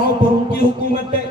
हवाओं पर उनकी हुकूमत है।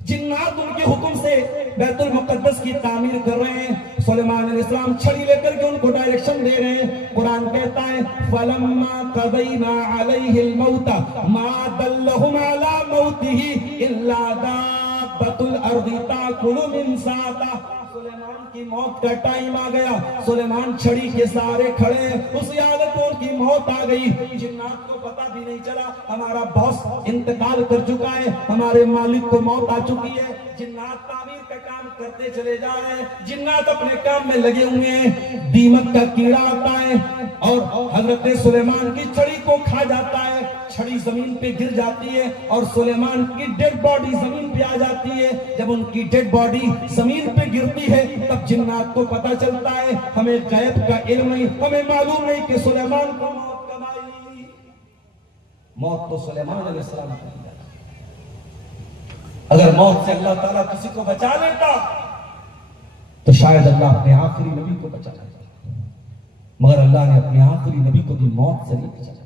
जिन्नात उनके हुक्म से बैतुल मुकद्दस की तामीर कर रहे हैं। सुलेमान अलैहिस्सलाम छड़ी लेकर के उनको डायरेक्शन दे रहे हैं। कुरान कहता है फलम्मा क़दैना अलैहिल मौता मा दल्लहुम अला मौतिही इल्ला दाब्बतुल अर्दि ताकुलु मिन साता। सुलेमान की मौत का टाइम आ गया। सुलेमान छड़ी के सहारे खड़े, उस हालत में उनकी मौत आ गई। जिन्नात को पता भी नहीं चला हमारा बॉस इंतकाल कर चुका है, हमारे मालिक को मौत आ चुकी है। जिन्नात तामीर का काम करते चले जा रहे हैं। जिन्नात अपने काम में लगे हुए हैं। दीमक का कीड़ा आता है और हजरत सुलेमान की छड़ी को खा जाता है। छड़ी जमीन पे गिर जाती है और सुलेमान की डेड बॉडी जमीन पे आ जाती है। जब उनकी डेड बॉडी जमीन पे गिरती है तब जिन्नात को पता चलता है हमें गैब का इल्म नहीं, हमें मालूम नहीं कि सुलेमान को मौत कब आई। मौत तो सुलेमान अलैहिस्सलाम को दी। अगर मौत से अल्लाह ताला किसी को बचा लेता तो शायद अल्लाह अपने आखिरी नबी को बचा लेता, मगर अल्लाह ने अपने आखिरी नबी को भी मौत से नहीं बचाया।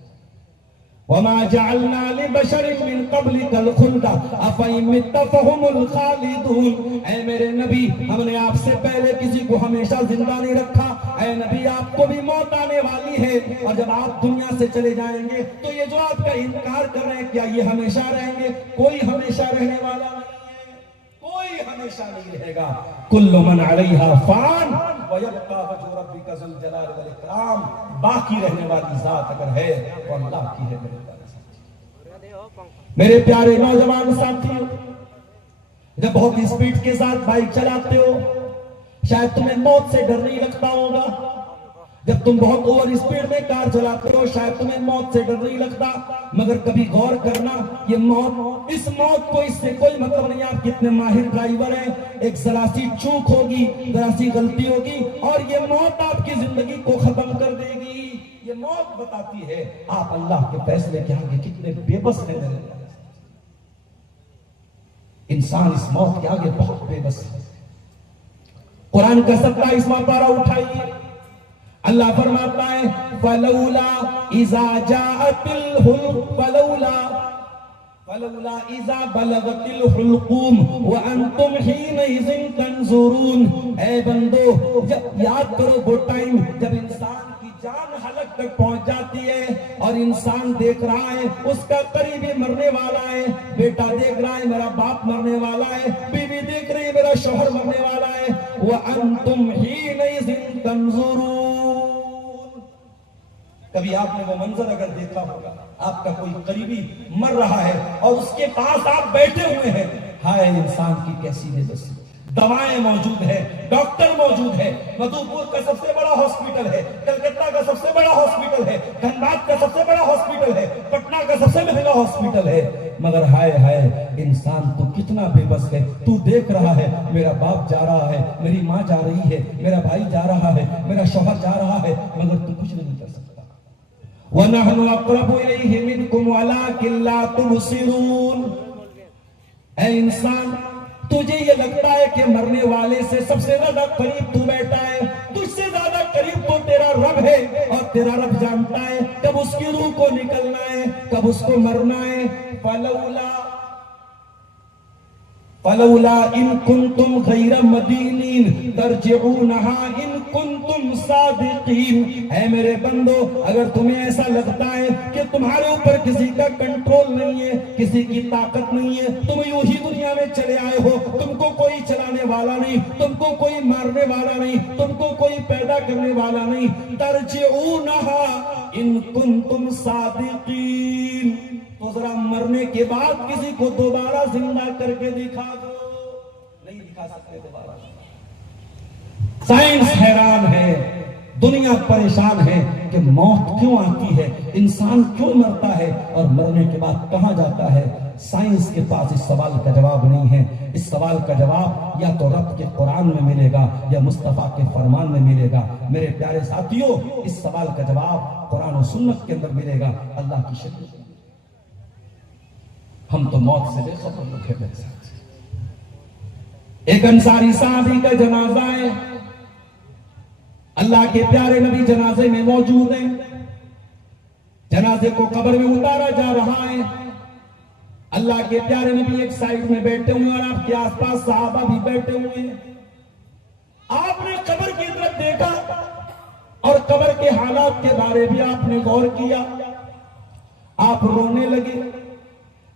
वमा जअलना लिबशरिन मिन क़ब्लिकल खुल्दा अफ़इन मित्ता फ़हुमुल खालिदून। ऐ मेरे नबी, हमने आपसे पहले किसी को हमेशा जिंदा नहीं रखा। ऐ नबी, आपको भी मौत आने वाली है और जब आप दुनिया से चले जाएंगे तो ये जो आपका इनकार कर रहे हैं क्या ये हमेशा रहेंगे? कोई हमेशा रहने वाला नहीं है, कोई हमेशा नहीं रहेगा। कुल्लु मन अलैहा फान व यब्का वजहु रब्बिका ज़ुल जलाल वल इकराम। बाकी रहने वाली जात अगर है तो अल्लाह की है। मेरे प्यारे नौजवान साथियों, जब बहुत स्पीड के साथ बाइक चलाते हो शायद तुम्हें मौत से डर नहीं लगता होगा। जब तुम बहुत ओवर स्पीड में कार चलाते हो शायद तुम्हें मौत से डर नहीं लगता, मगर कभी गौर करना ये मौत, इस मौत को इससे कोई मतलब नहीं आप कितने माहिर ड्राइवर हैं। एक जरा सी चूक होगी, जरा सी गलती होगी और ये मौत आपकी जिंदगी को खत्म कर देगी। ये मौत बताती है आप अल्लाह के फैसले के आगे कितने बेबस हैं। इंसान इस मौत के आगे बहुत बेबस है। कुरान का 27वां पारा उठाइए, अल्लाह फरमाता है फलौला इज़ा जाअतिल फलौला इज़ा बलगतिल हुल्कूम व अंतुम हीनइज़िन तंजुरून। ऐ बंदो, जब याद करो वो टाइम जब इंसान की जान हलक तक पहुंच जाती है और इंसान देख रहा है उसका करीबी मरने वाला है, बेटा देख रहा है मेरा बाप मरने वाला है, बीवी देख रही है मेरा शौहर मरने वाला है। व अंतुम हीनइज़िन तंजुरून। कभी आपने वो मंजर अगर देखा होगा, आपका कोई करीबी मर रहा है और उसके पास आप बैठे हुए हैं, हाय इंसान की कैसी बेबसी। दवाएं मौजूद है, डॉक्टर मौजूद है, मधुपुर का सबसे बड़ा हॉस्पिटल है, कलकत्ता का सबसे बड़ा हॉस्पिटल है, धनबाद का सबसे बड़ा हॉस्पिटल है, पटना का सबसे महंगा हॉस्पिटल है, मगर हाय हाय इंसान तो कितना बेबस है। तू देख रहा है मेरा बाप जा रहा है, मेरी माँ जा रही है, मेरा भाई जा रहा है, मेरा शौहर जा रहा है, मगर तू कुछ नहीं कर सकता। वनहनु अक़रबु इलैहि मिनकुम वलाकिन ला तुबसिरून। ऐ इंसान, तुझे ये लगता है कि मरने वाले से सबसे ज्यादा करीब तू बैठा है, तुझसे ज्यादा करीब तो तेरा रब है और तेरा रब जानता है कब उसकी रूह को निकलना है, कब उसको मरना है। फलौला इन कुंतुम गैर मदीनीन तरजिऊनहा इन कुंतुम सादिकीन। है मेरे बंदो, अगर तुम्हें ऐसा लगता है कि तुम्हारे ऊपर किसी का कंट्रोल नहीं है, किसी की ताकत नहीं है, तुम यूं ही दुनिया में चले आए हो, तुमको कोई चलाने वाला नहीं, तुमको कोई मारने वाला नहीं, तुमको कोई पैदा करने वाला नहीं, तरजिऊनहा इन कुंतुम सादिकीन। तो जरा मरने के बाद किसी को दोबारा जिंदा करके दिखा दो, नहीं दिखा सकते दोबारा। साइंस हैरान है, दुनिया परेशान है कि मौत क्यों आती है, इंसान क्यों मरता है और मरने के बाद कहां जाता है। साइंस के पास इस सवाल का जवाब नहीं है। इस सवाल का जवाब या तो रब के कुरान में मिलेगा या मुस्तफा के फरमान में मिलेगा। मेरे प्यारे साथियों, इस सवाल का जवाब कुरान और सुन्नत के अंदर मिलेगा, अल्लाह की शरीयत। हम तो मौत से बेखबर लोग हैं। एक अंसारी साहबी का जनाजा है, अल्लाह के प्यारे नबी जनाजे में मौजूद हैं, जनाजे को कब्र में उतारा जा रहा है। अल्लाह के प्यारे नबी एक साइड में बैठे हुए और आपके आसपास सहाबा भी बैठे हुए हैं। आपने कब्र की तरफ देखा और कब्र के हालात के बारे में आपने गौर किया। आप रोने लगे,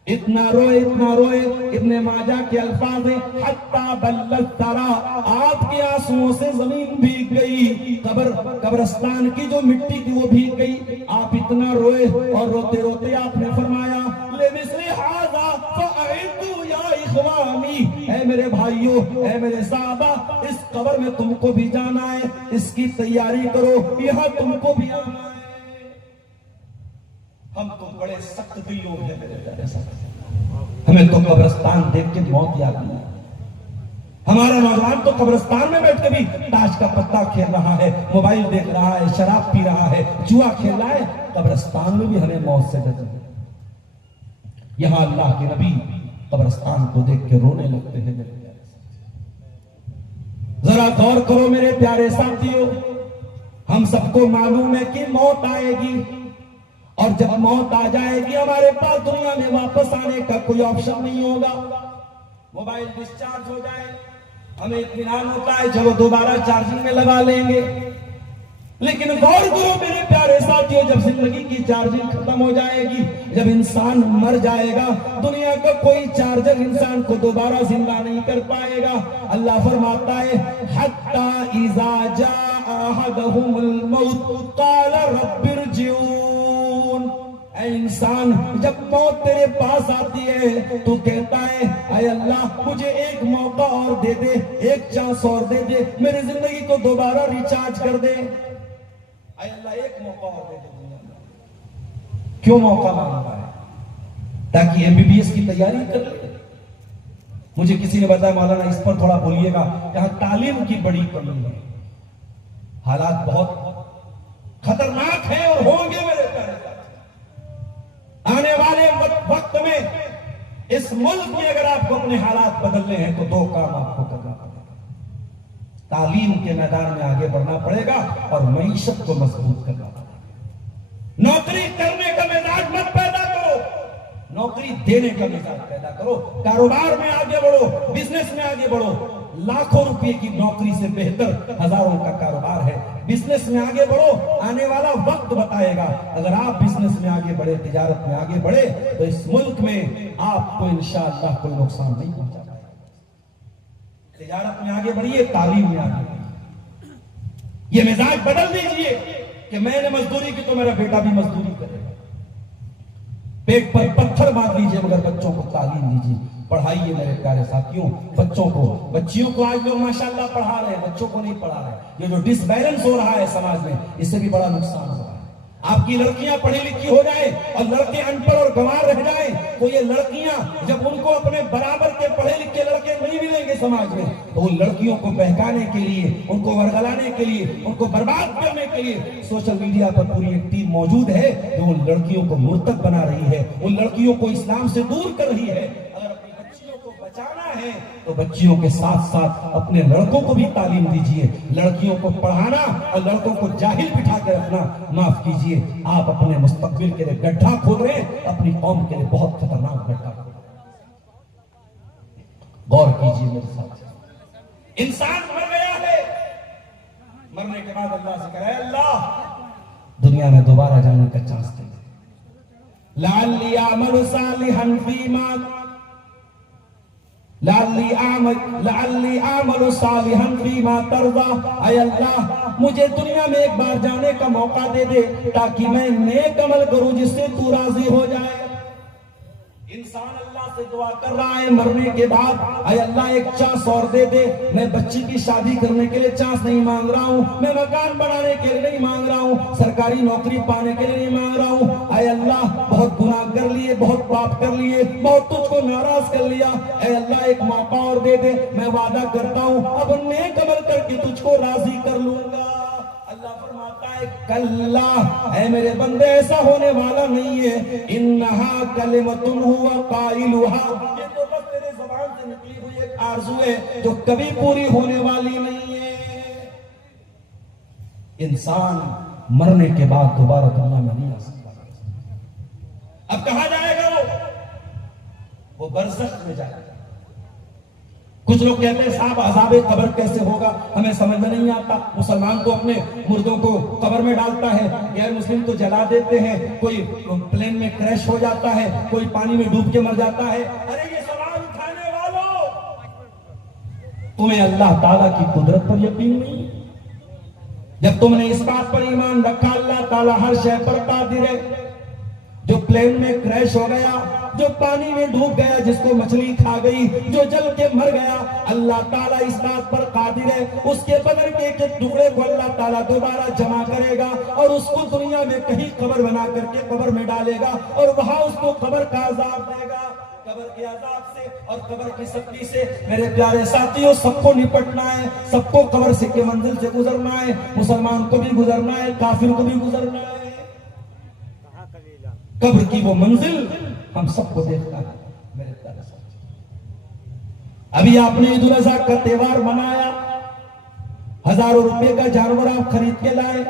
इतना रोए इब्ने माजा के अल्फाज हैं, हत्ता बल्लत तरा, आपके आंसुओं से जमीन भीग गई, कब्रिस्तान की जो मिट्टी थी वो भीग गई। आप इतना रोए और रोते रोते आपने फरमाया, ले मिस्ली हाजा फअइदु या इखवानी, ऐ मेरे भाइयों, ऐ मेरे साहबा, इस कब्र में तुमको भी जाना है, इसकी तैयारी करो, यहां तुमको भी आना है। हम तो बड़े सख्त दिल लोग हैं मेरे प्यारे साहब, हमें तो कब्रिस्तान देख के मौत याद नहीं। हमारा नौजवान तो कब्रिस्तान में बैठ के भी ताश का पत्ता खेल रहा है, मोबाइल देख रहा है, शराब पी रहा है, जुआ खेल रहा है। कब्रिस्तान में भी हमें मौत से डर है। यहां अल्लाह के नबी कब्रिस्तान को देख के रोने लगते हैं मेरे प्यारे साथी। जरा गौर करो मेरे प्यारे साथियों, हम सबको मालूम है कि मौत आएगी और जब मौत आ जाएगी हमारे पास दुनिया में वापस आने का कोई ऑप्शन नहीं होगा। मोबाइल डिस्चार्ज हो जाए, हमें इत्मीनान होता है चलो दोबारा चार्जिंग में लगा लेंगे, लेकिन गौर करो मेरे प्यारे साथियों, जब जिंदगी की चार्जिंग खत्म हो जाएगी, जब इंसान मर जाएगा, दुनिया का कोई चार्जर इंसान को दोबारा जिंदा नहीं कर पाएगा। अल्लाह फरमाता है, हत्ता इज़ा जाअ अहदहुमुल मौत क़ाल रब्बिरजिऊन, ऐ इंसान, जब मौत तेरे पास आती है तो कहता है, ऐ अल्लाह मुझे एक मौका और दे दे, एक चांस और दे दे, मेरी जिंदगी को दोबारा रिचार्ज कर दे। ऐ अल्लाह एक मौका और दे दे दुनिया में। क्यों मौका मांग रहा है? ताकि एमबीबीएस की तैयारी कर ले। मुझे किसी ने बताया, मौलाना इस पर थोड़ा बोलिएगा, यहां तालीम की बड़ी कमी है, हालात बहुत खतरनाक है और होंगे मेरे प्यारे साथी। आने वाले वक्त में इस मुल्क में अगर आपको अपने हालात बदलने हैं तो दो काम आपको करना पड़ेगा, तालीम के मैदान में आगे बढ़ना पड़ेगा और मईशत को मजबूत करना पड़ेगा। नौकरी करने का मिजाज मत पैदा करो, नौकरी देने का मिजाज पैदा करो। कारोबार में आगे बढ़ो, बिजनेस में आगे बढ़ो। लाखों रुपए की नौकरी से बेहतर हजारों का कारोबार है। बिजनेस में आगे बढ़ो, आने वाला वक्त बताएगा। अगर आप बिजनेस में आगे बढ़े, तिजारत में आगे बढ़े, तो इस मुल्क में आपको इंशाअल्लाह कोई नुकसान नहीं पहुंचा पाएगा। तिजारत में आगे बढ़िए, तालीम में आगे बढ़िए। ये मिजाज बदल दीजिए कि मैंने मजदूरी की तो मेरा बेटा भी मजदूरी करेगा। पेट पर पत्थर बांध लीजिए मगर बच्चों को तालीम दीजिए, पढ़ाइए मेरे प्यारे साथियों। बच्चों को, बच्चियों को आज लोग माशाअल्लाह पढ़ा रहे हैं, बच्चों को नहीं पढ़ा रहे। ये जो डिसबैलेंस हो रहा है समाज में, इससे भी बड़ा नुकसान हो रहा है। आपकी लड़कियां पढ़ी लिखी हो जाए और लड़के अनपढ़ और गंवार रह जाए, तो ये लड़कियां जब उनको अपने बराबर के पढ़े लिखे लड़के नहीं मिलेंगे समाज में, तो उन लड़कियों को बहकाने के लिए, उनको वर्गलाने के लिए, उनको बर्बाद करने के लिए सोशल मीडिया पर पूरी एक टीम मौजूद है जो उन लड़कियों को मुर्तद बना रही है, उन लड़कियों को इस्लाम से दूर कर रही है। अगर अपनी बच्चियों को बचाना है तो बच्चियों के साथ साथ अपने लड़कों को भी तालीम दीजिए। लड़कियों को पढ़ाना और लड़कों को जाहिल बिठा के रखना, माफ कीजिए, आप अपने मुस्तकबिल के लिए गड्ढा खोद रहे हैं, अपनी कौम के लिए बहुत खतरनाक गड्ढा खोद रहे हैं। गौर कीजिए मेरे साथ। इंसान मर गया है, मरने के बाद अल्लाह से कहे, अल्लाह दुनिया में दोबारा जाने का चांस दे, लअल्ली अअमलु सालिहन फीमा लअल्ली आमलु सालिहन फीमा तर्दा, ऐ अल्लाह मुझे दुनिया में एक बार जाने का मौका दे दे ताकि मैं नेक अमल करूं जिससे तू राजी हो जाए। इंसान अल्लाह से दुआ कर रहा है मरने के बाद, ऐ अल्लाह एक चांस और दे दे। मैं बच्ची की शादी करने के लिए चांस नहीं मांग रहा हूँ, मैं मकान बनाने के लिए नहीं मांग रहा हूँ, सरकारी नौकरी पाने के लिए नहीं मांग रहा हूँ। ऐ अल्लाह बहुत गुनाह कर लिए, बहुत पाप कर लिए, बहुत तुझको नाराज कर लिया, ऐ अल्लाह एक मौका और दे दे। मैं वादा करता हूँ अब नेक अमल करके तुझको राजी कर लूंगा। अल्लाह फरमाता है, कल्ला, ऐ मेरे बंदे ऐसा होने वाला नहीं है। इन्नहा कलिमतुन हुवा काइलुहा, ये तो बस तेरे ज़बान से निकली हुई एक आरज़ू है जो कभी पूरी होने वाली नहीं है। इंसान मरने के बाद दोबारा दुनिया में नहीं आ सकता। अब कहा जाएगा वो वो बरज़ख में जाएगा। कुछ लोग कहते हैं साहब अज़ाब कब्र कैसे होगा, हमें समझ में नहीं आता। मुसलमान तो अपने मुर्दों को कब्र में डालता है, गैर मुस्लिम तो जला देते हैं, कोई प्लेन में क्रैश हो जाता है, कोई पानी में डूब के मर जाता है। अरे ये सवाल उठाने वालों, तुम्हें अल्लाह ताला की कुदरत पर यकीन नहीं? जब तुमने इस बात पर ईमान रखा अल्लाह ताला हर शय पर कादिर है, जो प्लेन में क्रैश हो गया, जो पानी में डूब गया, जिसको मछली खा गई, जो जल के मर गया, अल्लाह ताला इस बात पर कादिर है, उसके बदन के एक टुकड़े को अल्लाह ताला दोबारा जमा करेगा और उसको दुनिया में कहीं कब्र बना करके कब्र में डालेगा और वहां उसको कब्र का अजाब देगा। कब्र के अजाब से और कब्र की सख्ती से मेरे प्यारे साथियों सबको निपटना है, सबको कब्र से के मंजिल से गुजरना है। मुसलमान को भी गुजरना है, काफिर को भी गुजरना है। कब्र की वो मंजिल हम सबको देखना है मेरे प्यारे साथियों। अभी आपने ईद उल अज़हा का त्योहार मनाया, हजारों रुपए का जानवर आप खरीद के लाए,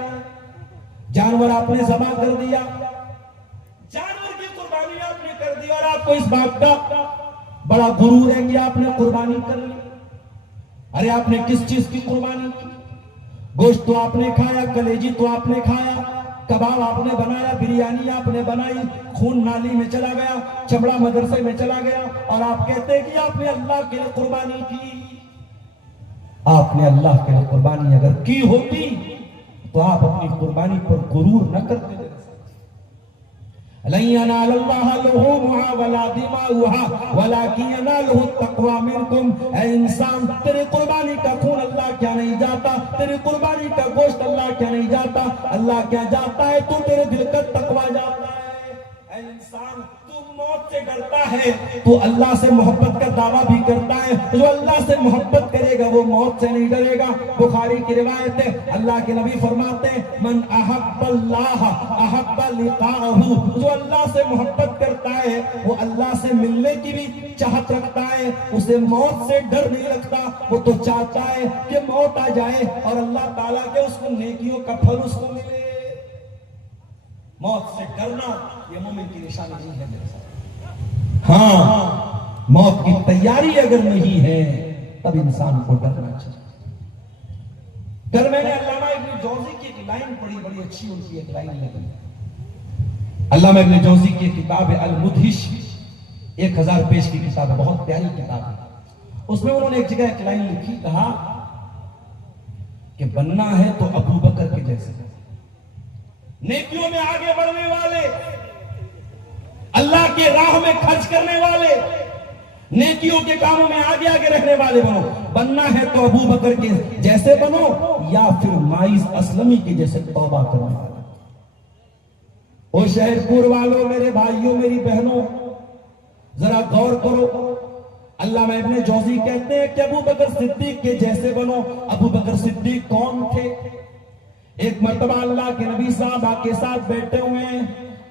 जानवर आपने जमा कर दिया, जानवर की कुर्बानी आपने कर दी और आपको इस बात का बड़ा गुरूर है कि आपने कुर्बानी कर ली। अरे आपने किस चीज की कुर्बानी की? गोश्त तो आपने खाया, कलेजी तो आपने खाया, कबाब आपने बनाया, बिरयानी आपने बनाई, खून नाली में चला गया, चमड़ा मदरसे में चला गया और आप कहते हैं कि आपने अल्लाह के लिए कुर्बानी की। आपने अल्लाह के लिए कुर्बानी अगर की होती तो आप अपनी कुर्बानी पर गुरूर न करते। इंसान तेरे कुर्बानी का खून अल्लाह क्या नहीं जाता, तेरी कुर्बानी का गोश्त अल्लाह क्या नहीं जाता, अल्लाह क्या जाता है, तू तेरे दिल का तकवा जाता है। इंसान तू मौत से डरता है, तू अल्लाह से मोहब्बत का दावा भी करता है। जो अल्लाह से मोहब्बत करेगा वो मौत से नहीं डरेगा। बुखारी की रिवायत है, अल्लाह के नबी फरमाते हैं, मन अहब्बल्लाह अहब्बा लिकाअहू, जो अल्लाह से मोहब्बत करता है वो अल्लाह से मिलने की भी चाहत रखता है, उसे मौत से डर नहीं लगता। वो तो चाहता है कि मौत आ जाए और अल्लाह ताला के उसको नेकियों का फल उसको मिले। मौत से डरना ये मोमिन की निशानी नहीं है मेरे साथ। हाँ, मौत की तैयारी अगर नहीं है तब इंसान को डरना चाहिए। कल मैंने अल्लामा इब्न जौजी की एक लाइन पढ़ी, बड़ी अच्छी उनकी एक लाइन लगी। अल्लामा इब्न जौजी की किताब है अल-मुदहिश, 1000 पेज की किताब है, बहुत प्यारी किताब है। उसमें उन्होंने एक जगह एक लाइन लिखी, कहा कि बनना है तो अबू बकर के जैसे, नेकियों में आगे बढ़ने वाले, अल्लाह के राह में खर्च करने वाले, नेकियों के कामों में आगे आगे रहने वाले बनो। बनना है तो अबू बकर के जैसे बनो या फिर माइस असलमी के जैसे तौबा करने वाले। ओ शहरपुर वालों, मेरे भाइयों, मेरी बहनों, जरा गौर करो। अल्लामा इब्न जौजी कहते हैं कि अबू बकर सिद्दीक के जैसे बनो। अबू बकर सिद्दीक कौन थे? एक मर्तबा अल्लाह के नबी साहब आपके साथ बैठे हुए हैं,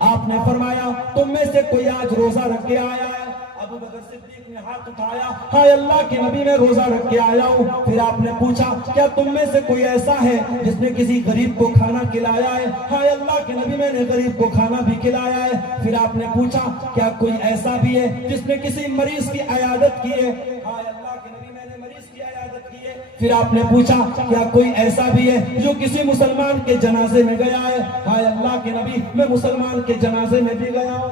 आपने फरमाया तुम में से कोई आज रोजा रख के आया है? अबू बकर सिद्दीक ने हाथ उठाया, हाय अल्लाह के नबी मैं रोजा रख के आया हूँ। फिर आपने पूछा क्या तुम में से कोई ऐसा है जिसने किसी गरीब को खाना खिलाया है? हाय अल्लाह के नबी मैंने गरीब को खाना भी खिलाया है। फिर आपने पूछा क्या कोई ऐसा भी है जिसने किसी मरीज की इयादत की है? हाय अल्लाह के नबी मैंने मरीज की इयादत की है। फिर आपने पूछा क्या कोई ऐसा भी है जो किसी मुसलमान के जनाजे में गया है? हाय अल्लाह के नबी मैं मुसलमान के जनाजे में भी गया हूं।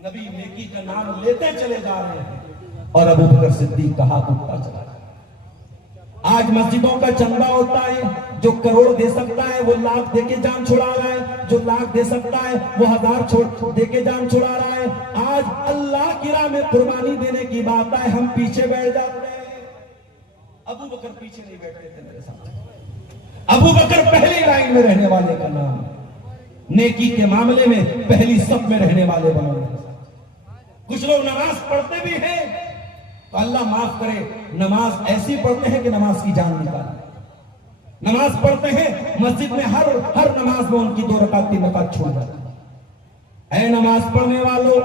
नबी नेकी का नाम लेते चले जा रहे हैं और अबू बकर सिद्दीक का हाथ उठता चला गया। आज मस्जिदों का चंदा होता है, जो करोड़ दे सकता है वो लाख दे के जान छुड़ा रहा है, जो लाख दे सकता है वो 1000 दे के जान छुड़ा रहा है। आज अल्लाह की राह में कुर्बानी देने की बात है, हम पीछे बैठ जाते हैं। अबू बकर पीछे नहीं बैठते थे मेरे साथ। अबू बकर पहली लाइन में रहने वाले का नाम, नेकी के मामले में पहली सब में रहने वाले बनो। कुछ लोग नमाज पढ़ते भी हैं तो अल्लाह माफ करे, नमाज ऐसी पढ़ते हैं कि नमाज की जान निकाले। नमाज पढ़ते हैं मस्जिद में हर नमाज में उनकी 2 रकात 3 रकात छूट जाती है। ऐ नमाज पढ़ने वालों,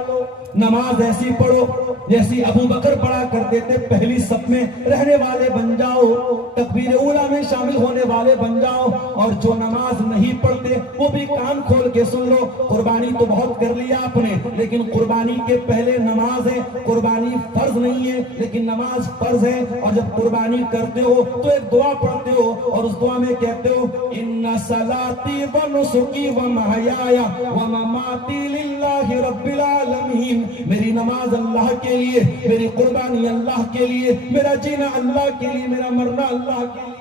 नमाज ऐसी पढ़ो जैसी अबू बकर पढ़ा करते थे, पहली सफ में रहने वाले बन जाओ, तकबीर ऊला में शामिल होने वाले बन जाओ। और जो नमाज नहीं पढ़ते वो भी कान खोल के सुन लो। कुर्बानी तो बहुत कर लिया आपने, लेकिन कुर्बानी के पहले नमाज है। कुर्बानी फर्ज नहीं है लेकिन नमाज फर्ज है। और जब कुर्बानी करते हो तो एक दुआ पढ़ते हो और उस दुआ में कहते हो इन्ना सलाती व नुसुकी व महयाया व ममाती लिल्लाहि रब्बिल आलमीन। मेरी नमाज अल्लाह के लिए, मेरी कुर्बानी अल्लाह के लिए, मेरा जीना अल्लाह के लिए, मेरा मरना अल्लाह के लिए।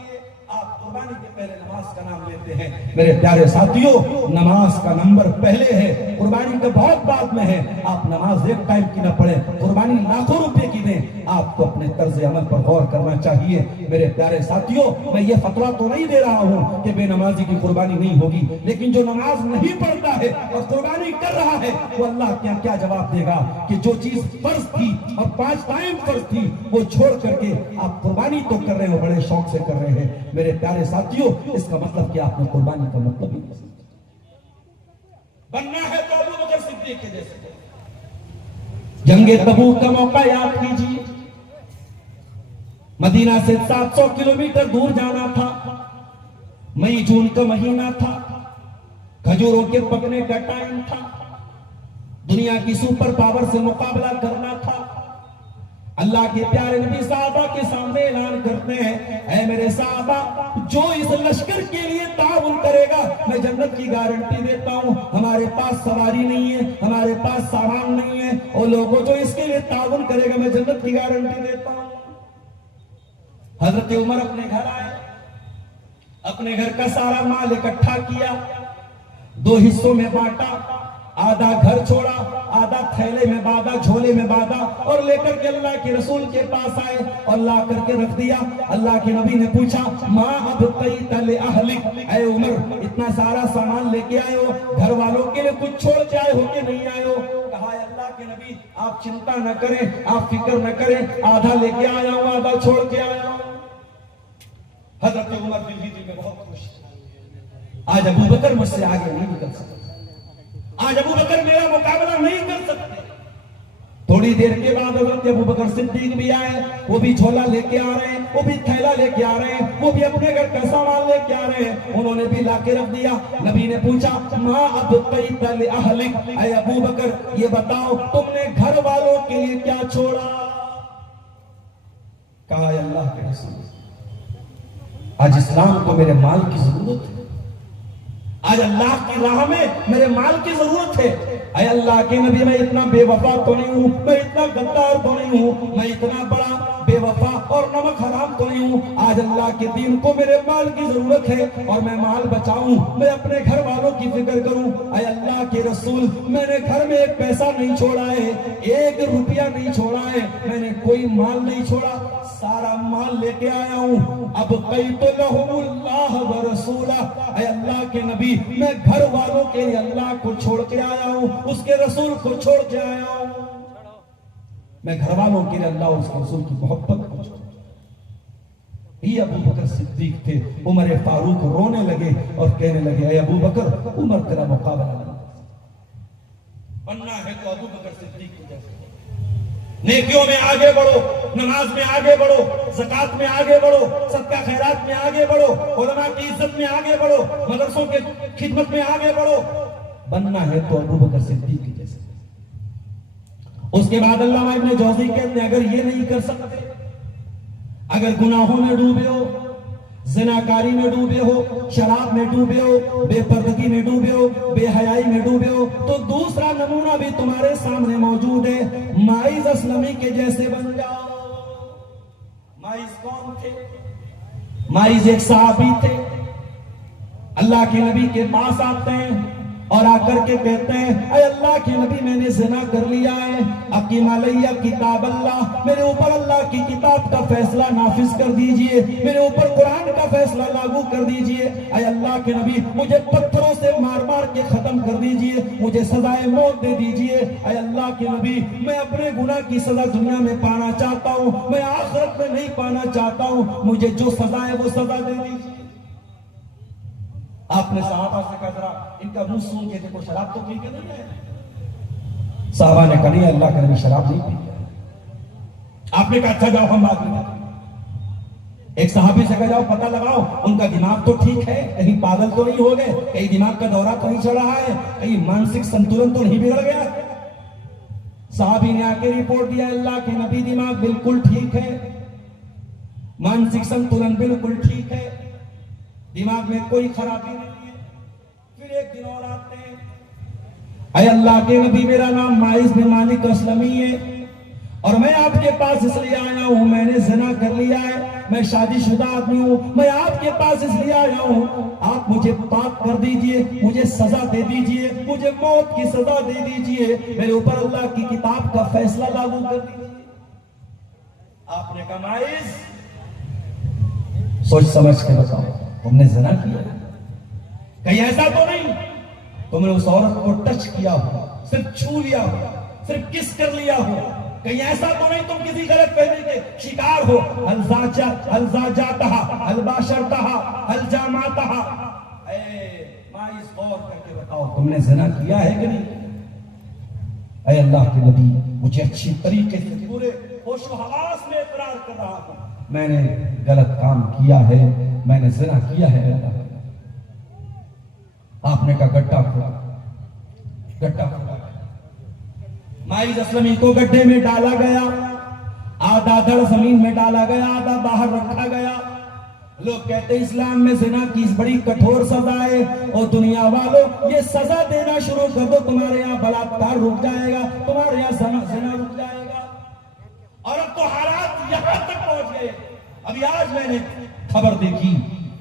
आप कुर्बानी के पहले नमाज का नाम लेते हैं। मेरे प्यारे साथियों, नमाज का नंबर पहले है, कुर्बानी का बहुत बाद में है। आप नमाज एक टाइम की ना पढ़े, कुर्बानी लाखों रुपए की दें। आपको अपने तर्ज अमल पर गौर करना चाहिए। मेरे प्यारे साथियों, मैं ये फतवा तो नहीं दे रहा हूँ कि बेनमाजी की कुर्बानी नहीं होगी, लेकिन जो नमाज नहीं पढ़ता है और कुर्बानी कर रहा है वो अल्लाह क्या क्या जवाब देगा कि जो चीज फर्ज थी और 5 टाइम फर्ज थी वो छोड़ करके आप कुर्बानी तो कर रहे हो, बड़े शौक से कर रहे हैं। मेरे प्यारे साथियों, इसका मतलब कि आपने कुर्बानी का मतलब ही नहीं बनना है तो अबू बकर सिद्दीक के जैसे। जंगे तबूक का मौका याद कीजिए, मदीना से 700 किलोमीटर दूर जाना था, मई जून का महीना था, खजूरों के पकने का टाइम था, दुनिया की सुपर पावर से मुकाबला करना था। अल्लाह के प्यारे नबी साहबा के सामने ऐलान करते हैं, ऐ मेरे साहबा, जो इस लश्कर के लिए ताउन करेगा मैं जन्नत की गारंटी देता हूं। हमारे पास सवारी नहीं है, हमारे पास सामान नहीं है, और लोगों जो इसके लिए ताउन करेगा मैं जन्नत की गारंटी देता हूं। हजरत उमर अपने घर आए, अपने घर का सारा माल इकट्ठा किया, 2 हिस्सों में बांटा, आधा घर छोड़ा, आधा थैले में बांधा, झोले में बांधा और लेकर के अल्लाह के रसूल के पास आए और ला करके रख दिया। अल्लाह के नबी ने पूछा, माँ अब तले अहलिक, ऐ उमर इतना सारा सामान लेके आए हो, घर वालों के लिए कुछ छोड़ के आए हो कि नहीं आए हो? कहा, अल्लाह के नबी आप चिंता न करें, आप फिक्र न करें, आधा लेके आया हूं, आधा छोड़ के आया हूं। हजरत उमर दिल में बहुत खुश, आज अबू बकर मुझसे आगे नहीं निकल सकते, आज अबू बकर मेरा मुकाबला नहीं कर सकते। थोड़ी देर के बाद हजरत अबू बकर सिद्दीक भी आए, वो भी झोला लेके आ रहे हैं, वो भी थैला लेके आ रहे हैं, वो भी अपने घर का सामान लेके आ रहे हैं, उन्होंने भी लाके रख दिया। नबी ने पूछा, माँ अब तले अहलिक, ऐ अबू बकर ये बताओ तुमने घर वालों के लिए क्या छोड़ा? कहा, अल्लाह के रसूल आज इस्लाम को मेरे माल की जरूरत है, आज अल्लाह की राह में मेरे माल की जरूरत है। अय अल्लाह के नबी, मैं इतना बेवफा तो नहीं हूं, मैं इतना गद्दार तो नहीं हूं, मैं इतना बड़ा बेवफा और नमक हराम तो नहीं हूं। आज अल्लाह के दीन को मेरे माल की जरूरत है और मैं माल बचाऊं, मैं अपने घर वालों की फिक्र करूं। अय अल्लाह के रसूल, मैंने घर में एक पैसा नहीं छोड़ा है, 1 रुपया नहीं छोड़ा है, मैंने कोई माल नहीं छोड़ा, सारा माल लेके आया हूं। अब कई तो लहुल्लाह व रसूला, ऐ अल्लाह के नबी मैं घर वालों के लिए अल्लाह को छोड़ के आया हूं, उसके रसूल को छोड़ के आया हूं। मैं घर वालों के लिए अल्लाह और उसके रसूल की मोहब्बत को छोड़। ये अबू बकर सिद्दीक थे। उमर फारूक रोने लगे और कहने लगे, ऐ अबू बकर, उमर तेरा मुकाबला नहीं, बनना है तो अबू बकर सिद्दीक को जैसे। नेकियों में आगे बढ़ो, नमाज में आगे बढ़ो, ज़कात में आगे बढ़ो, सदका खैरात में आगे बढ़ो, उलमा की इज्जत में आगे बढ़ो, मदरसों के खिदमत में आगे बढ़ो। बनना है तो अबू बकर सिद्दीक के जैसे। उसके बाद अल्लामा इब्ने जौज़ी कहते हैं, अगर ये नहीं कर सकते, अगर गुनाहों में डूबे हो, ज़िनाकारी में डूबे हो, शराब में डूबे हो, बेपर्दगी में डूबे हो, बेहयाई में डूबे हो, तो दूसरा नमूना भी तुम्हारे सामने मौजूद है, माइज असलमी के जैसे बन जाओ। माइज कौन थे? माइज एक सहाबी थे, अल्लाह के नबी के पास आते हैं और आकर के कहते हैं, अरे अल्लाह के नबी मैंने जिना कर लिया है, अकीम अलैया किताब अल्लाह, मेरे ऊपर अल्लाह की किताब का फैसला नाफिज कर दीजिए, मेरे ऊपर कुरान का फैसला लागू कर दीजिए। अरे अल्लाह के नबी मुझे पत्थरों से मार मार के खत्म कर दीजिए, मुझे सजाए मौत दे दीजिए। अरे अल्लाह के नबी मैं अपने गुनाह की सजा दुनिया में पाना चाहता हूँ, मैं आखिरत में नहीं पाना चाहता हूँ, मुझे जो सजा है वो सजा दे दीजिए। आपने सहाबा से कहा, जरा इनका मुंह सूंघ के देखो, शराब तो पी के नहीं है। साहबा ने कहा नहीं, अल्लाह के नबी शराब नहीं पीते। आपने कहा अच्छा जाओ हम बात नहीं। एक सहाबी से कहा जाओ पता लगाओ उनका दिमाग तो ठीक है, कहीं पागल तो नहीं हो गए, कहीं दिमाग का दौरा तो नहीं चढ़ रहा है, कहीं मानसिक संतुलन तो नहीं बिगड़ गया। सहाबी ने आके रिपोर्ट दिया अल्लाह के नबी दिमाग बिल्कुल ठीक है, मानसिक संतुलन बिल्कुल ठीक है, दिमाग में कोई खराबी नहीं है। फिर एक दिन और आते हैं, अरे अल्लाह के नबी मेरा नाम माइस बिन मालिक असलमी है और मैं आपके पास इसलिए आया हूं, मैंने ज़िना कर लिया है, मैं शादीशुदा आदमी हूं, मैं आपके पास इसलिए आया हूं, आप मुझे पाक कर दीजिए, मुझे सजा दे दीजिए, मुझे मौत की सजा दे दीजिए, मेरे ऊपर अल्लाह की किताब का फैसला लागू कर दीजिए। आपने कहा माइस सोच समझ के बताओ, तुमने ज़िना किया? कहीं ऐसा तो नहीं तुमने उस औरत को टच किया हो, सिर्फ छू लिया हो, सिर्फ किस कर लिया हो? कहीं ऐसा तो नहीं तुम किसी गलत फहमी के शिकार हो? गौर करके बताओ तुमने ज़िना किया है कि नहीं? अरे अल्लाह के नबी मुझे अच्छी तरीके से पूरे होशो हवास में इकरार कर रहा हूं, मैंने गलत काम किया है, मैंने ज़िना किया है। अल्लाह आपने कहा गड्ढा खोदा, गड्ढा खोदा, माइस असलमी को गड्ढे में डाला गया, आधा धड़ जमीन में डाला गया, आधा बाहर रखा गया। लोग कहते हैं इस्लाम में ज़िना की बड़ी कठोर सजा है और दुनिया वालों ये सजा देना शुरू कर दो, तुम्हारे यहाँ बलात्कार रुक जाएगा, तुम्हारे यहाँ ज़िना रुक जाएगा। और अब तो हालात यहां तक पहुंच गए। अभी आज मैंने खबर देखी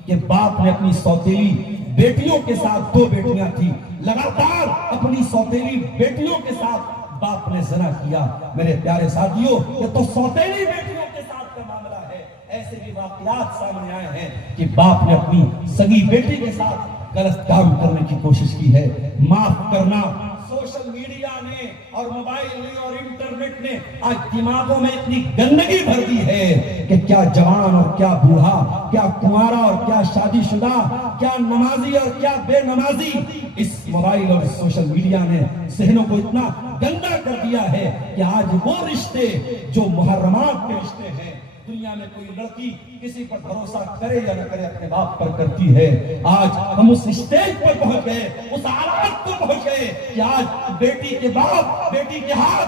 कि बाप ने अपनी सौतेली बेटियों के साथ, 2 बेटियां थी, लगातार अपनी सौतेली बेटियों के साथ बाप ने ज़िना किया। मेरे प्यारे साथियों, ये तो सौतेली बेटियों के साथ का मामला है। ऐसे भी वाकयात सामने आए हैं कि बाप ने अपनी सगी बेटी के साथ गलत काम करने की कोशिश की है। माफ करना, सोशल मीडिया ने और मोबाइल ने और इंटरनेट ने आज दिमागों में इतनी गंदगी भर दी है कि क्या जवान और क्या बूढ़ा, क्या कुंवारा और क्या शादीशुदा, क्या नमाजी और क्या बेनमाजी, इस मोबाइल और सोशल मीडिया ने ज़हनों को इतना गंदा कर दिया है कि आज वो रिश्ते जो मुहर्रमात के रिश्ते हैं, दुनिया में कोई लड़की किसी पर भरोसा करे या न करे अपने बाप पर करती है। आज हम उस स्टेज पर पहुंच गए, उस हालात पर पहुंच गए कि आज बेटी के बाप बेटी के हाथ,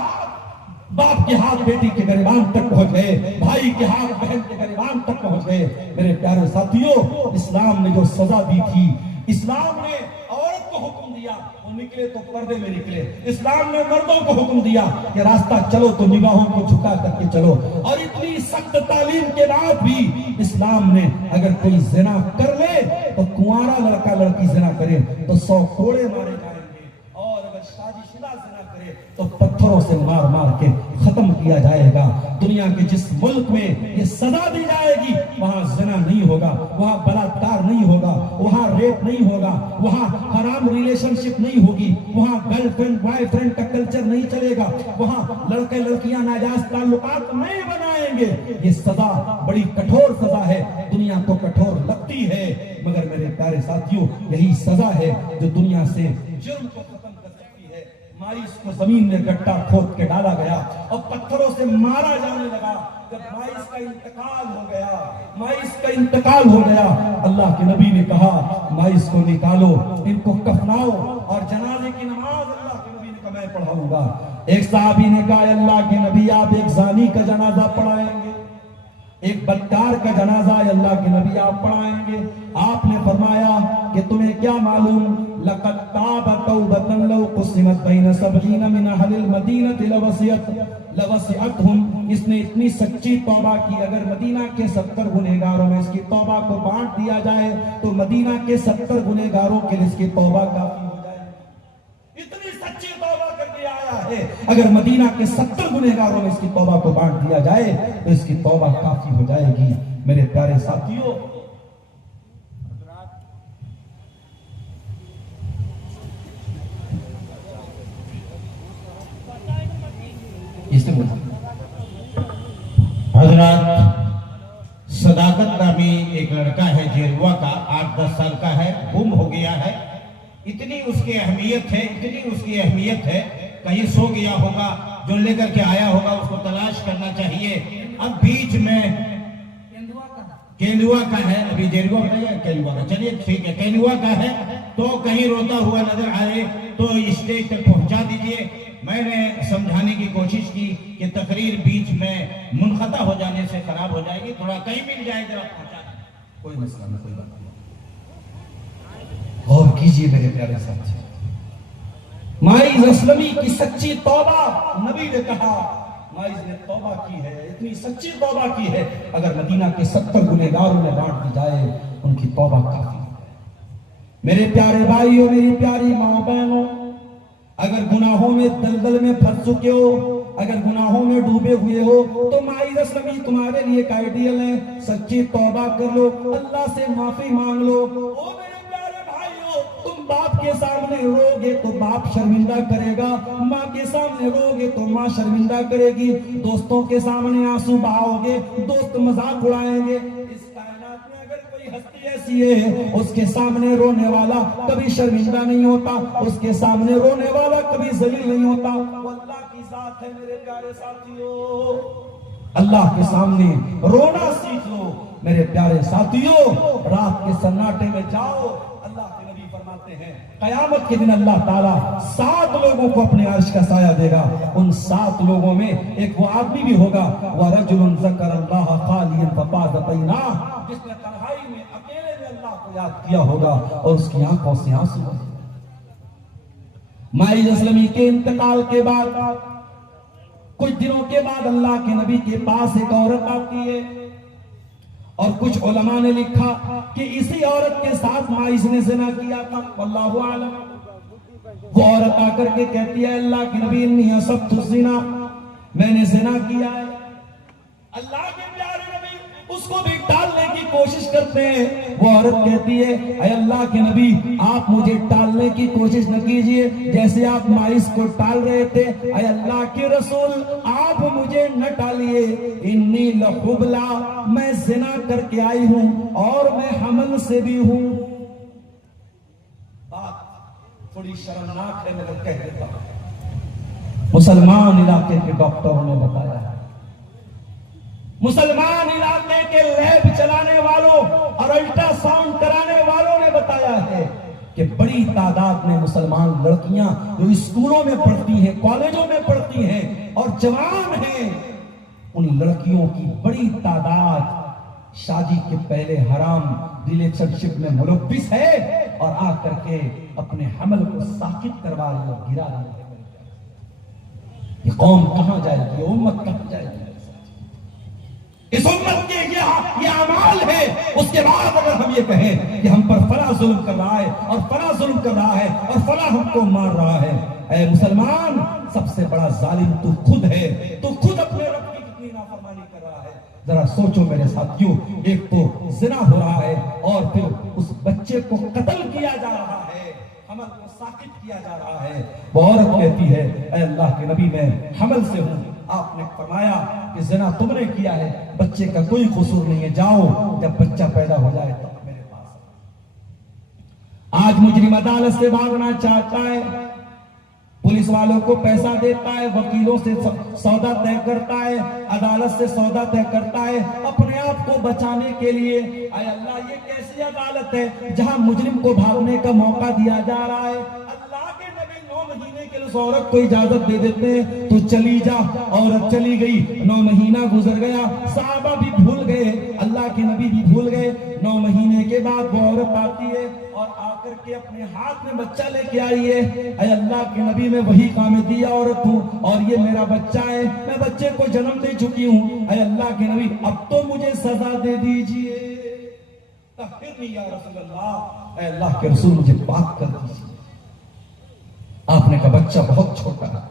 बाप के हाथ बेटी के गरिबान तक पहुंच गए, भाई के हाथ बहन के गरिबान तक पहुंच गए। मेरे प्यारे साथियों, इस्लाम ने जो सजा दी थी, इस्लाम ने औरत को हुक्म दिया, वो निकले तो पर्दे में निकले। इस्लाम ने मर्दों को हुक्म दिया कि रास्ता चलो तो निगाहों को झुका करके चलो। और इतनी सख्त तालीम के बाद भी इस्लाम ने अगर कोई ज़िना कर ले तो कुंवारा लड़का लड़की ज़िना करे तो 100 कोड़े मारे जाएंगे, और अगर शादीशुदा ज़िना करे तो पत्थरों से मार मार के खत्म किया जाएगा। दुनिया के जिस मुल्क में ये सजा दी जाएगी वहां ज़िना नहीं होगा, वहां बलात्कार नहीं होगा, वहां रेप नहीं होगा, वहां हराम रिलेशनशिप नहीं होगी, वहां गर्लफ्रेंड बॉयफ्रेंड का कल्चर नहीं चलेगा, वहां लड़के लड़कियां नाजायज ताल्लुकात नहीं बनाएंगे। ये सजा बड़ी कठोर सजा है, दुनिया को कठोर लगती है, मगर मेरे प्यारे साथियों यही सजा है जो दुनिया से जुर्म को खत्म कर सकती है। माइस को जमीन में गड्ढा खोद के डाला गया और पत्थरों से मारा जाने लगा। जब माइस का इंतकाल हो गया, माइस का इंतकाल हो गया, अल्लाह के नबी ने कहा माइस को निकालो, इनको कफनाओ और जनाजे की नमाज अल्लाह के नबी ने कहा मैं पढ़ाऊंगा। एक साहबी ने कहा अल्लाह के नबी आप एक ज़ानी का जनाजा पढ़ाएंगे, एक बदकार का जनाजा अल्लाह के नबी आप पढ़ाएंगे। आपने फरमाया कि तुम्हें क्या मालूम, लक़द ताबा तौबतन लौ क़ुसिमत बैन सबईन मिन अहलिल मदीनति लवसिअतहुम, इसने इतनी सच्ची तौबा की, अगर मदीना के 70 गुनहगारों में इसकी तौबा को बांट दिया जाए तो मदीना के 70 गुनहगारों के लिए इसकी तौबा काफी हो जाएगी। इतनी सच्ची तौबा करके आया है, अगर मदीना के 70 गुनहगारों में इसकी तौबा को बांट दिया जाए तो इसकी तौबा काफी हो जाएगी। मेरे प्यारे साथियों, हजरत सदाकत नामी एक लड़का है जेरुआ का, 8-10 साल का है, गुम हो गया है। इतनी उसकी अहमियत है, इतनी उसकी अहमियत है कहीं सो गया होगा, जो लेकर के आया होगा उसको तलाश करना चाहिए। अब बीच में केंदुआ का है, अभी जेरुआ बताइए केंदुआ का, चलिए ठीक है, केंदुआ का है तो कहीं रोता हुआ नजर आए तो स्टेज तक पहुंचा दीजिए। मैंने समझाने की कोशिश की कि तकरीर बीच में मुनक़ता हो जाने से खराब हो जाएगी, थोड़ा कहीं मिल जाए जरा पहुंचा दीजिए। कोई मसला नहीं, कोई बात नहीं। गौर कीजिए मेरे प्यारे साथी, माइज असलमी की सच्ची तौबा, नबी ने कहा माइज ने तौबा की है, इतनी सच्ची तौबा की है, अगर मदीना के 70 गुनहगारों में बांट दी जाए उनकी तौबा काफी है। मेरे प्यारे भाइयों, मेरी प्यारी माँ बहनों, अगर गुनाहों में दलदल में फंस चुके हो, अगर गुनाहों में डूबे हुए हो, तो माइज असलमी तुम्हारे लिए एक आइडियल है। सच्ची तौबा कर लो, अल्लाह से माफी मांग लो। ओ मेरे प्यारे भाइयों, तुम बाप के सामने रोगे तो बाप शर्मिंदा करेगा, माँ के सामने रोगे तो माँ शर्मिंदा करेगी, दोस्तों के सामने आंसू बहाओगे, दोस्त मजाक उड़ाएंगे। इस कायनात में अगर कोई हस्ती ऐसी है, उसके सामने रोने वाला कभी शर्मिंदा नहीं होता, उसके सामने रोने वाला कभी जलील नहीं होता। वो अल्लाह की जात है मेरे प्यारे साथियों। अल्लाह के सामने रोना सीख लो मेरे प्यारे साथियों। रात के सन्नाटे में जाओ, अल्लाह के नबी फरमाते हैं कयामत के दिन अल्लाह ताला 7 लोगों को अपने अर्श का साया देगा। उन 7 लोगों में एक वो आदमी भी होगा, वरजुलुन ज़करल्लाह खालियन फफ़ाज़त ऐनाह, जिसने तन्हाई में अकेले में अल्लाह को याद किया होगा और उसकी आंखों से आंसू बहे। माइज असलमी के इंतकाल के बाद कुछ दिनों के बाद अल्लाह के नबी के पास एक औरत आती है और कुछ उलमा ने लिखा कि इसी औरत के साथ माइज ने ज़िना किया था, वल्लाहु आलम। वो औरत आकर के कहती है अल्लाह के नबी इन्नी असब्तु ज़िना, मैंने ज़िना किया है। अल्लाह के प्यारे नबी उसको भी टालने की कोशिश करते हैं। वो औरत कहती है अय अल्लाह के नबी, आप मुझे टालने की कोशिश न कीजिए जैसे आप माइस को टाल रहे थे। अय अल्लाह के रसूल, आप मुझे न टालिए, इन्नी लहुबला, मैं ज़िना करके आई हूं और मैं हमल से भी हूं। बात थोड़ी शर्मनाक है मगर कह देता हूं। मुसलमान इलाके के डॉक्टरों ने बताया, मुसलमान इलाके के लैब चलाने वालों और अल्ट्रासाउंड कराने वालों ने बताया है कि बड़ी तादाद में मुसलमान लड़कियां जो स्कूलों में पढ़ती हैं, कॉलेजों में पढ़ती हैं और जवान हैं, उन लड़कियों की बड़ी तादाद शादी के पहले हराम रिलेशनशिप में मुलव्विस है और आकर के अपने हमल को साकित करवा रही और गिरा रही है। ये कौम कहां जाएगी, उम्मत कहां जाएगी? इस उम्मत के ये अमाल है। उसके बाद अगर हम ये कहें कि हम पर फला जुल्म कर रहा है और फला जुल्म कर रहा है और फला हमको मार रहा है, ऐ मुसलमान, सबसे बड़ा जालिम तू खुद है। तू खुद अपने रब की कितनी नाफरमानी कर रहा है। जरा सोचो मेरे साथियों, एक तो जिना हो रहा है और फिर उस बच्चे को कत्ल किया जा रहा है, हमल को साकित किया जा रहा है। वो औरत कहती है ऐ अल्लाह के नबी, मैं हमल से हूं। आपने फरमाया कि ज़िना तुमने किया है, बच्चे का कोई कसूर नहीं है, जाओ जब बच्चा पैदा हो जाए तब मेरे पास। आज मुजरिम अदालत से भागना चाहता है, पुलिस वालों को पैसा देता है, वकीलों से सौदा तय करता है, अदालत से सौदा तय करता है अपने आप को बचाने के लिए। आय अल्लाह, ये कैसी अदालत है जहां मुजरिम को भागने का मौका दिया जा रहा है? अल्लाह के नबी 9 महीने के लिए उस औरत को इजाजत दे देते हैं, तो चली जा। औरत चली गई, 9 महीना गुजर गया, सहाबा भी भूल गए, अल्लाह के नबी भी भूल गए। 9 महीने के बाद वो औरत आती है और आकर के अपने हाथ में बच्चा लेके आई है। अय अल्लाह के नबी, मैं वही कामिदी औरत हूँ और ये मेरा बच्चा है, मैं बच्चे को जन्म दे चुकी हूँ। अय अल्लाह के नबी, अब तो मुझे सजा दे दीजिए। तहरीर या रसूल अल्लाह, अय अल्लाह के रसूल, मुझे पाक कर दीजिए। आपने कहा बच्चा बहुत छोटा है,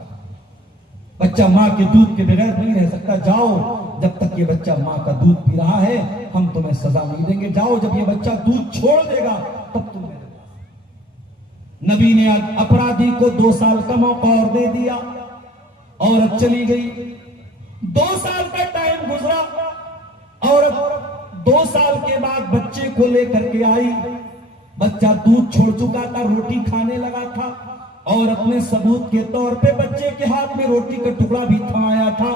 बच्चा माँ के दूध के बगैर नहीं रह सकता, जाओ, जब तक ये बच्चा माँ का दूध पी रहा है हम तुम्हें सजा नहीं देंगे, जाओ, जब ये बच्चा दूध छोड़ देगा तब तुम मेरे पास। नबी ने अपराधी को 2 साल का मौका और दे दिया। औरत चली गई, 2 साल का टाइम गुजरा, औरत 2 साल के बाद बच्चे को लेकर के आई। बच्चा दूध छोड़ चुका था, रोटी खाने लगा था। और अपने सबूत के तौर पे बच्चे के हाथ में रोटी का टुकड़ा भी थमाया था।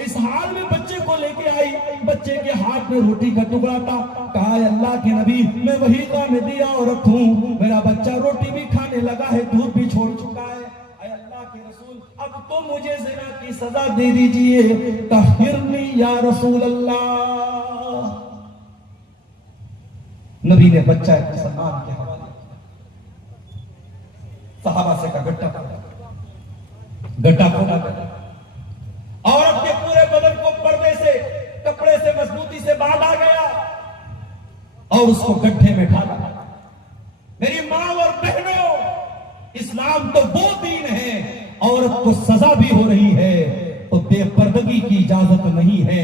इस हाल में बच्चे को लेके आई, बच्चे के हाथ में रोटी का टुकड़ा था। कहा अल्लाह के नबी, मैं वही कामिदी औरत हूँ, मेरा बच्चा रोटी भी खाने लगा है, दूध भी छोड़ चुका है। अल्लाह के रसूल, अब तो मुझे ज़िना की सजा दे दीजिए, तहिरनी या रसूल अल्लाह। नबी ने बच्चा सलमान के हवाले सहाबा से का गट्टा फोड़ा औरत के पूरे बदन को पर्दे से, कपड़े से मजबूती से बांधा गया और उसको गड्ढे में डाला। मेरी मां और बहनों, इस्लाम तो वो दीन है, औरत को सजा भी हो रही है तो बेपर्दगी की इजाजत नहीं है।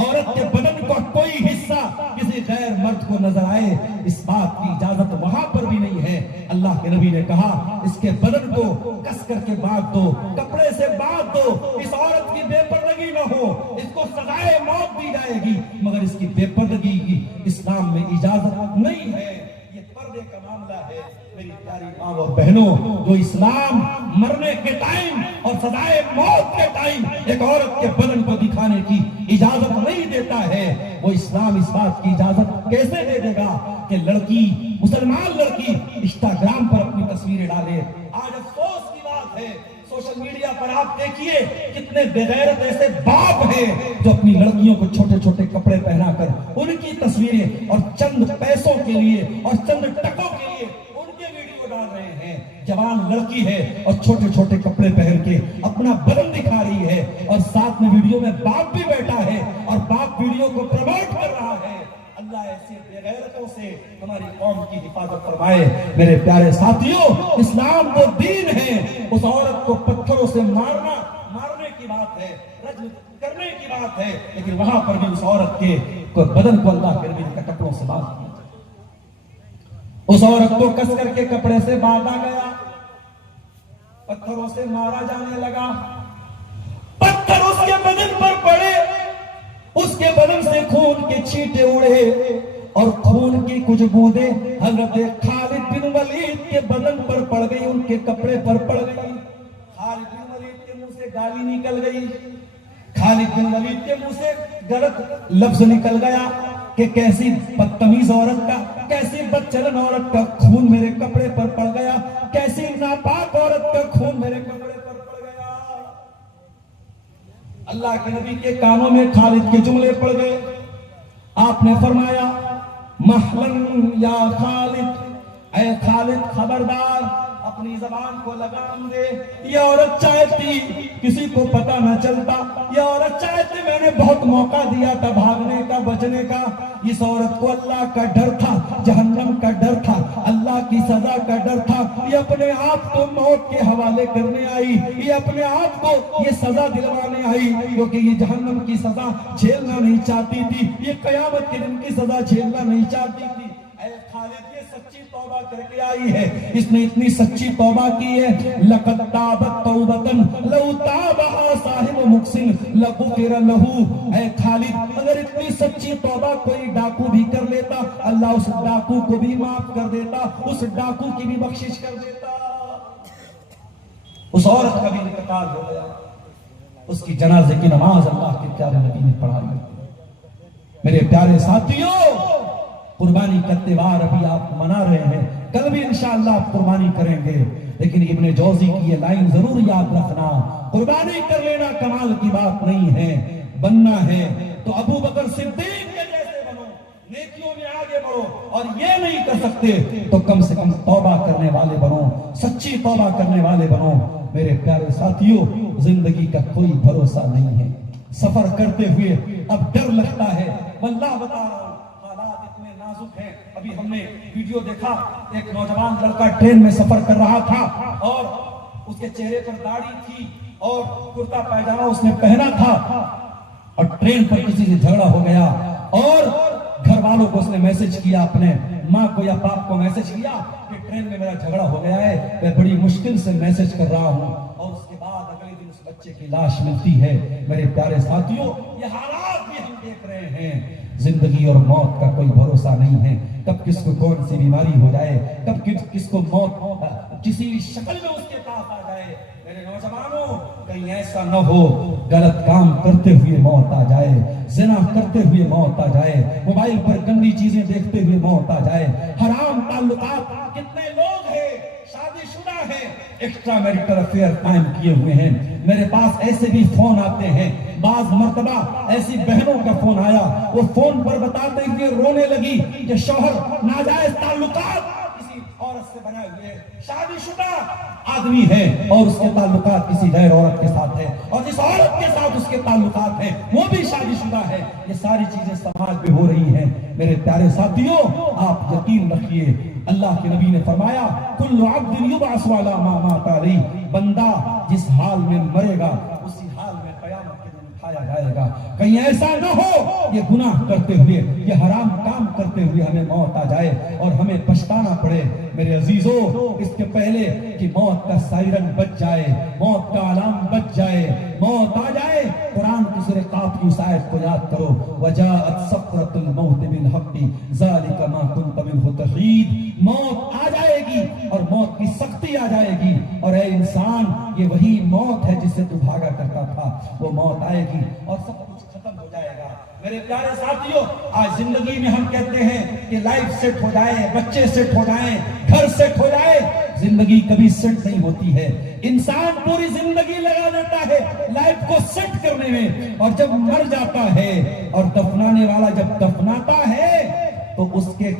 औरत के बदन का कोई हिस्सा किसी गैर मर्द को नजर आए, इस बात की इजाजत वहां पर भी नहीं है। अल्लाह के नबी ने कहा इसके बदन को कस करके बांध दो, कपड़े से बांध दो, इस औरत की बेपर्दगी न हो, इसको सजाए मौत दी जाएगी, मगर इसकी बेपर्दगी की इस्लाम में इजाजत नहीं है। ये पर्दे का मामला है। मेरी प्यारी मां और बहनों, जो इस्लाम मरने के टाइम और सजाए मौत के टाइम एक औरत के बदन को दिखाने की इजाजत नहीं देता है, वो इस्लाम इस बात की इजाजत कैसे दे देगा कि लड़की, मुसलमान लड़की इंस्टाग्राम पर अपनी तस्वीरें डाले। आज अफसोस की बात है, सोशल मीडिया पर आप देखिए कितने बेगैरत ऐसे बाप हैं जो अपनी लड़कियों को छोटे छोटे कपड़े पहनाकर उनकी तस्वीरें और चंद पैसों के लिए और चंद टकों के लिए उनके वीडियो डाल रहे हैं। जवान लड़की है और छोटे छोटे कपड़े पहन के अपना बदन दिखा रही है और साथ में वीडियो में बाप भी बैठा है और बाप वीडियो को प्रमोट कर रहा है। अल्लाह ऐसे बेगैरतों से हमारी कौम की हिफाजत फरमाए। मेरे प्यारे साथियों, इस्लाम वो दीन है। उस औरत को पत्थरों से मारने की बात है, रज्म करने की बात है, लेकिन वहां पर भी उस औरत के बदन को अल्लाह के नबी के कपड़ों से बांध दिया। उस औरत को कस करके कपड़े से बांधा गया, पत्थरों से मारा जाने लगा, पत्थर उसके बदन पर पड़े, उसके बदन से खून के छींटे उड़े और खून की कुछ बूंदे हजरत खालिद बिन वलीद के बदन पर पड़ गई, उनके कपड़े पर पड़ गई। खालिद बिन वलीद के मुंह से गाली निकल गई, खालिद बिन वलीद के मुंह से गलत लफ्ज निकल गया कि कैसी बदतमीज औरत का, कैसी बदचलन औरत का खून मेरे कपड़े पर पड़ गया, कैसी नापाक औरत का खून मेरे कपड़े पर पड़ गया। अल्लाह के नबी के कानों में खालिद के जुमले पड़ गए। आपने फरमाया, महलन या खालिद, ऐ खालिद खबरदार, अपनी जबान को लगाम दे। ये औरत चाहती किसी को पता न चलता, ये औरत चाहती, मैंने बहुत मौका दिया था भागने का, बचने का। इस औरत को अल्लाह का डर था, जहन्नम का डर था, अल्लाह की सजा का डर था। ये अपने आप को मौत के हवाले करने आई, ये अपने आप को ये सजा दिलवाने आई, क्योंकि ये जहन्नम की सजा झेलना नहीं चाहती थी, ये कयामत के दिन की सजा झेलना नहीं चाहती थी। खालिद ये सच्ची तौबा करके आई है, इसने इतनी सच्ची तौबा की है। लक़द ताबत तौबतन लौ ताबहा साहिब मुहसिन लग़ुफ़िर लहू। ऐ खालिद, अगर इतनी सच्ची तौबा कोई डाकू भी कर लेता, अल्लाह उस डाकू को भी माफ कर देता, उस डाकू की भी बख्शिश कर देता। उस औरत का भी इंतकाल हो गया, उसकी जनाजे की नमाज अल्लाह के प्यारे नबी ने पढ़ाई। मेरे प्यारे साथियों, कुर्बानी का त्योहार अभी आप मना रहे हैं, कल भी इंशाअल्लाह आप कुर्बानी करेंगे, लेकिन इब्ने जौजी की ये लाइन जरूर याद रखना, कुर्बानी कर लेना कमाल की बात नहीं है, बनना है तो अबू बकर सिद्दीक के जैसे बनो, नेकियों में आगे बढ़ो, और ये नहीं कर सकते तो कम से कम तौबा करने वाले बनो, सच्ची तौबा करने वाले बनो। मेरे प्यारे साथियों, जिंदगी का कोई भरोसा नहीं है, सफर करते हुए अब डर लगता है। वल्लाह बता रहा हूं, है। अभी हमने वीडियो देखा, एक नौजवान लड़का ट्रेन में सफर कर रहा था और उसके चेहरे पर दाढ़ी थी और कुर्ता पैजामा उसने पहना था, और ट्रेन पर किसी से झगड़ा हो गया और घर वालों को उसने मैसेज किया, अपने माँ को या बाप को मैसेज किया कि ट्रेन में मेरा झगड़ा हो गया है, मैं बड़ी मुश्किल से मैसेज कर रहा हूँ। और उसके बाद अगले दिन उस बच्चे की लाश मिलती है। मेरे प्यारे साथियों, ये हालात भी हम देख रहे हैं जिंदगी और मौत का कोई भरोसा नहीं है, कब किसको कौन सी बीमारी हो जाए, कब किसको मौत किसी शक्ल में उसके पास आ जाए। मेरे नौजवानों, कहीं ऐसा न हो गलत काम करते हुए मौत आ जाए, जिना करते हुए मौत आ जाए, मोबाइल पर गंदी चीजें देखते हुए मौत आ जाए, हराम ताल्लुकात। कितने लोग हैं शादीशुदा हैं, एक्स्ट्रा मैरिटल अफेयर कायम किए हुए हैं। मेरे पास ऐसे भी फोन आते हैं, बाज मर्तबा ऐसी बहनों का फोन आया, वो फोन पर बताते हुए रोने लगी कि शौहर नाजायज ताल्लुकात किसी औरत से बनाए हुए, शादीशुदा आदमी है और उसके ताल्लुकात किसी गैर औरत के साथ है, और जिस औरत के साथ उसके ताल्लुकात हैं वो भी शादीशुदा है। ये सारी चीजें समाज में हो रही हैं। मेरे प्यारे साथियों, आप यकीन रखिए, अल्लाह के नबी ने फरमाया, कुल्लु अब्दिन युबअसु अला मा माता अलैहि, बंदा जिस हाल में मरेगा उसी हाल में क़यामत के दिन उठाया जाएगा। कहीं ऐसा न हो ये गुनाह करते हुए, ये हराम काम करते हुए हमें मौत आ जाए और हमें पछताना पड़े। मेरे अजीजों, इसके पहले कि मौत का सायरन बज जाए, मौत का अलार्म बज जाए, मौत आ जाए, कुरान की सूरह काफ की उस आयत को याद करो, वजाअत सक्रतुल मौत बिल हक़्क़ि ज़ालिका मा कुन्त मिन्हु तहीद। मौत आ जाएगी और मौत की सख्ती आ जाएगी, और ऐ इंसान, ये वही मौत है जिससे तू भागा करता था, वो मौत आएगी और सब कुछ खत्म हो जाएगा। मेरे प्यारे साथियों, आज जिंदगी में हम कहते हैं कि लाइफ सेट हो जाए, बच्चे सेट हो जाए, घर सेट हो जाए। जिंदगी कभी सेट नहीं होती है। इंसान पूरी जिंदगी लगा देता है लाइफ को सेट करने में, और जब मर जाता है और दफनाने वाला जब दफनाता है तो उसके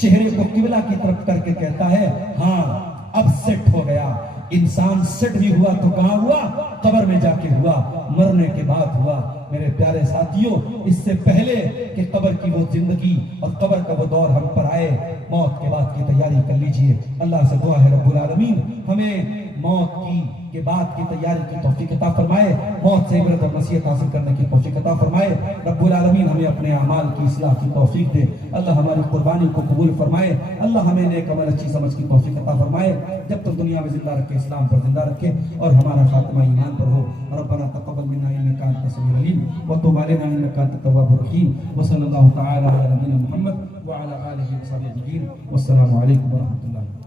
चेहरे को किबला की तरफ करके कहता है, हाँ अब सेट हो गया। इंसान सेट भी हुआ तो कहां हुआ? कब्र में जाके हुआ, मरने के बाद हुआ। मेरे प्यारे साथियों, इससे पहले कि कब्र की वो जिंदगी और कब्र का वो दौर हम पर आए, मौत के बाद की तैयारी कर लीजिए। अल्लाह से दुआ है रब्बुल आलमीन हमें मौत के बाद की तैयारी की तौफीक अता फरमाए, मौत से इबरत और नसीहत हासिल करने की तौफीक अता फरमाए। रब्बुल आलमीन हमें अपने अमाल की इस्लाह की तौफीक दे। अल्लाह हमारी कुर्बानी को कबूल फरमाए। अल्लाह हमें नेक अमल अच्छी समझ की तौफीक अता फरमाए। जब तक दुनिया में जिंदा रखे, इस्लाम पर जिंदा रखे और हमारा खात्मा ईमान पर हो। रब्बना तक़ब्बल मिन्ना इन्नका अंतस समीउल अलीम व तुब अलैना इन्नका अंतत तव्वाबुर रहीम। व सल्लल्लाहु तआला अला नबीना मुहम्मद व अला आलिहि व सहबिहि अजमईन। वस्सलामु अलैकुम व रहमतुल्लाह।